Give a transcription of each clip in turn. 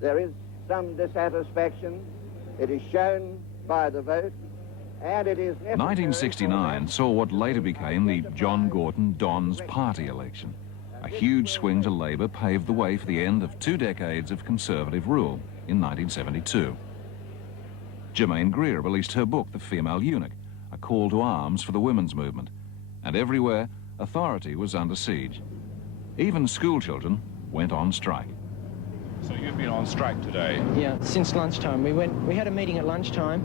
there is some dissatisfaction. It is shown by the vote, and it is necessary... 1969 saw what later became the John Gorton Dons party election. A huge swing to Labour paved the way for the end of 2 decades of Conservative rule in 1972. Germaine Greer released her book, The Female Eunuch, a call to arms for the women's movement. And everywhere, authority was under siege. Even school children went on strike. So you've been on strike today? Yeah, since lunchtime. We had a meeting at lunchtime,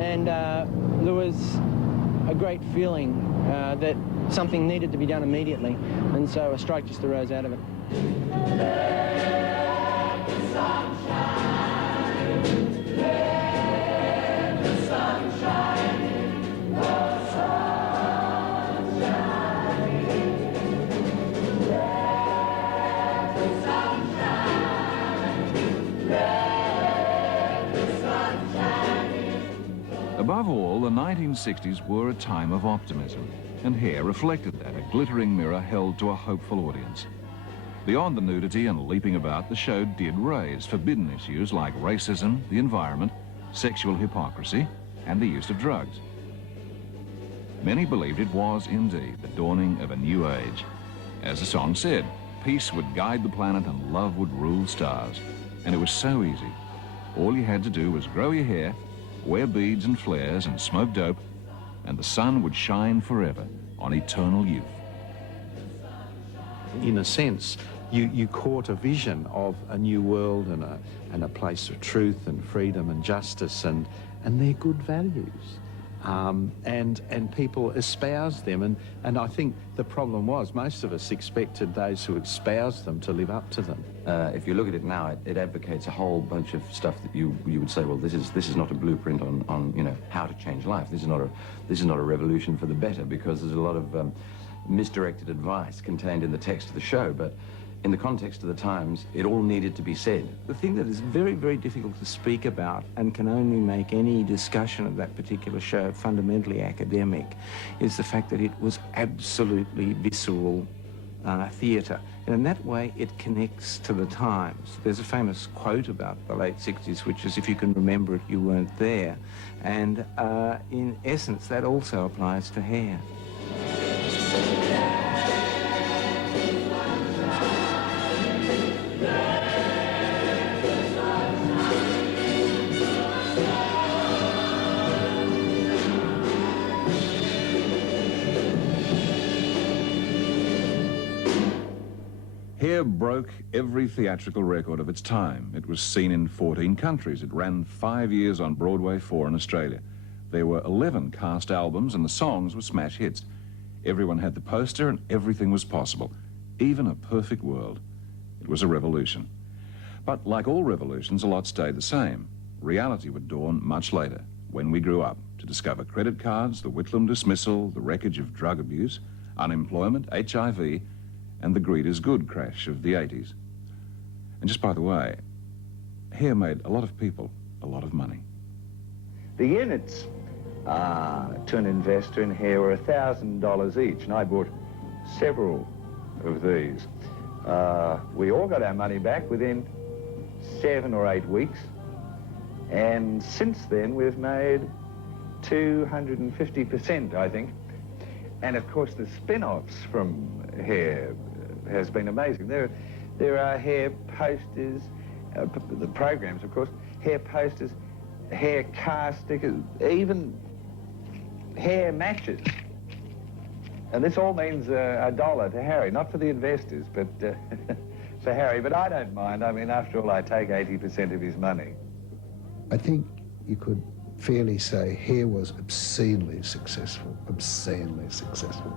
and there was a great feeling that something needed to be done immediately, and so a strike just arose out of it. Let the sun shine, let the sun shine in, the sun shine in. Let the sun shine, let the sun shine in. Above all, the 1960s were a time of optimism, and Hair reflected that, a glittering mirror held to a hopeful audience. Beyond the nudity and leaping about, the show did raise forbidden issues like racism, the environment, sexual hypocrisy, and the use of drugs. Many believed it was indeed the dawning of a new age. As the song said, peace would guide the planet and love would rule the stars. And it was so easy. All you had to do was grow your hair, wear beads and flares and smoke dope, and the sun would shine forever on eternal youth. In a sense, you caught a vision of a new world and a place of truth and freedom and justice, and they're good values. And people espoused them, and I think the problem was most of us expected those who espoused them to live up to them. If you look at it now, it advocates a whole bunch of stuff that you would say, well, this is not a blueprint on you know, how to change life. This is not a revolution for the better, because there's a lot of misdirected advice contained in the text of the show, but in the context of the times, it all needed to be said. The thing that is very, very difficult to speak about and can only make any discussion of that particular show fundamentally academic is the fact that it was absolutely visceral theatre. And in that way, it connects to the times. There's a famous quote about the late 60s, which is, if you can remember it, you weren't there. And in essence, that also applies to Hair. Hair broke every theatrical record of its time. It was seen in 14 countries. It ran 5 years on Broadway, 4 in Australia. There were 11 cast albums, and the songs were smash hits. Everyone had the poster, and everything was possible, even a perfect world. It was a revolution. But like all revolutions, a lot stayed the same. Reality would dawn much later, when we grew up, to discover credit cards, the Whitlam dismissal, the wreckage of drug abuse, unemployment, HIV, and the greed is good crash of the 80s. And just by the way, Hair made a lot of people a lot of money. The units to an investor in Hair were $1,000 each, and I bought several of these. We all got our money back within 7 or 8 weeks, and since then we've made 250%, I think. And of course the spin-offs from Hair has been amazing. There are Hair posters, the programs, of course, Hair posters, Hair car stickers, even Hair matches. And this all means $1 to Harry, not for the investors, but for Harry. But I don't mind. I mean, after all, I take 80% of his money. I think you could fairly say Hair was obscenely successful, obscenely successful.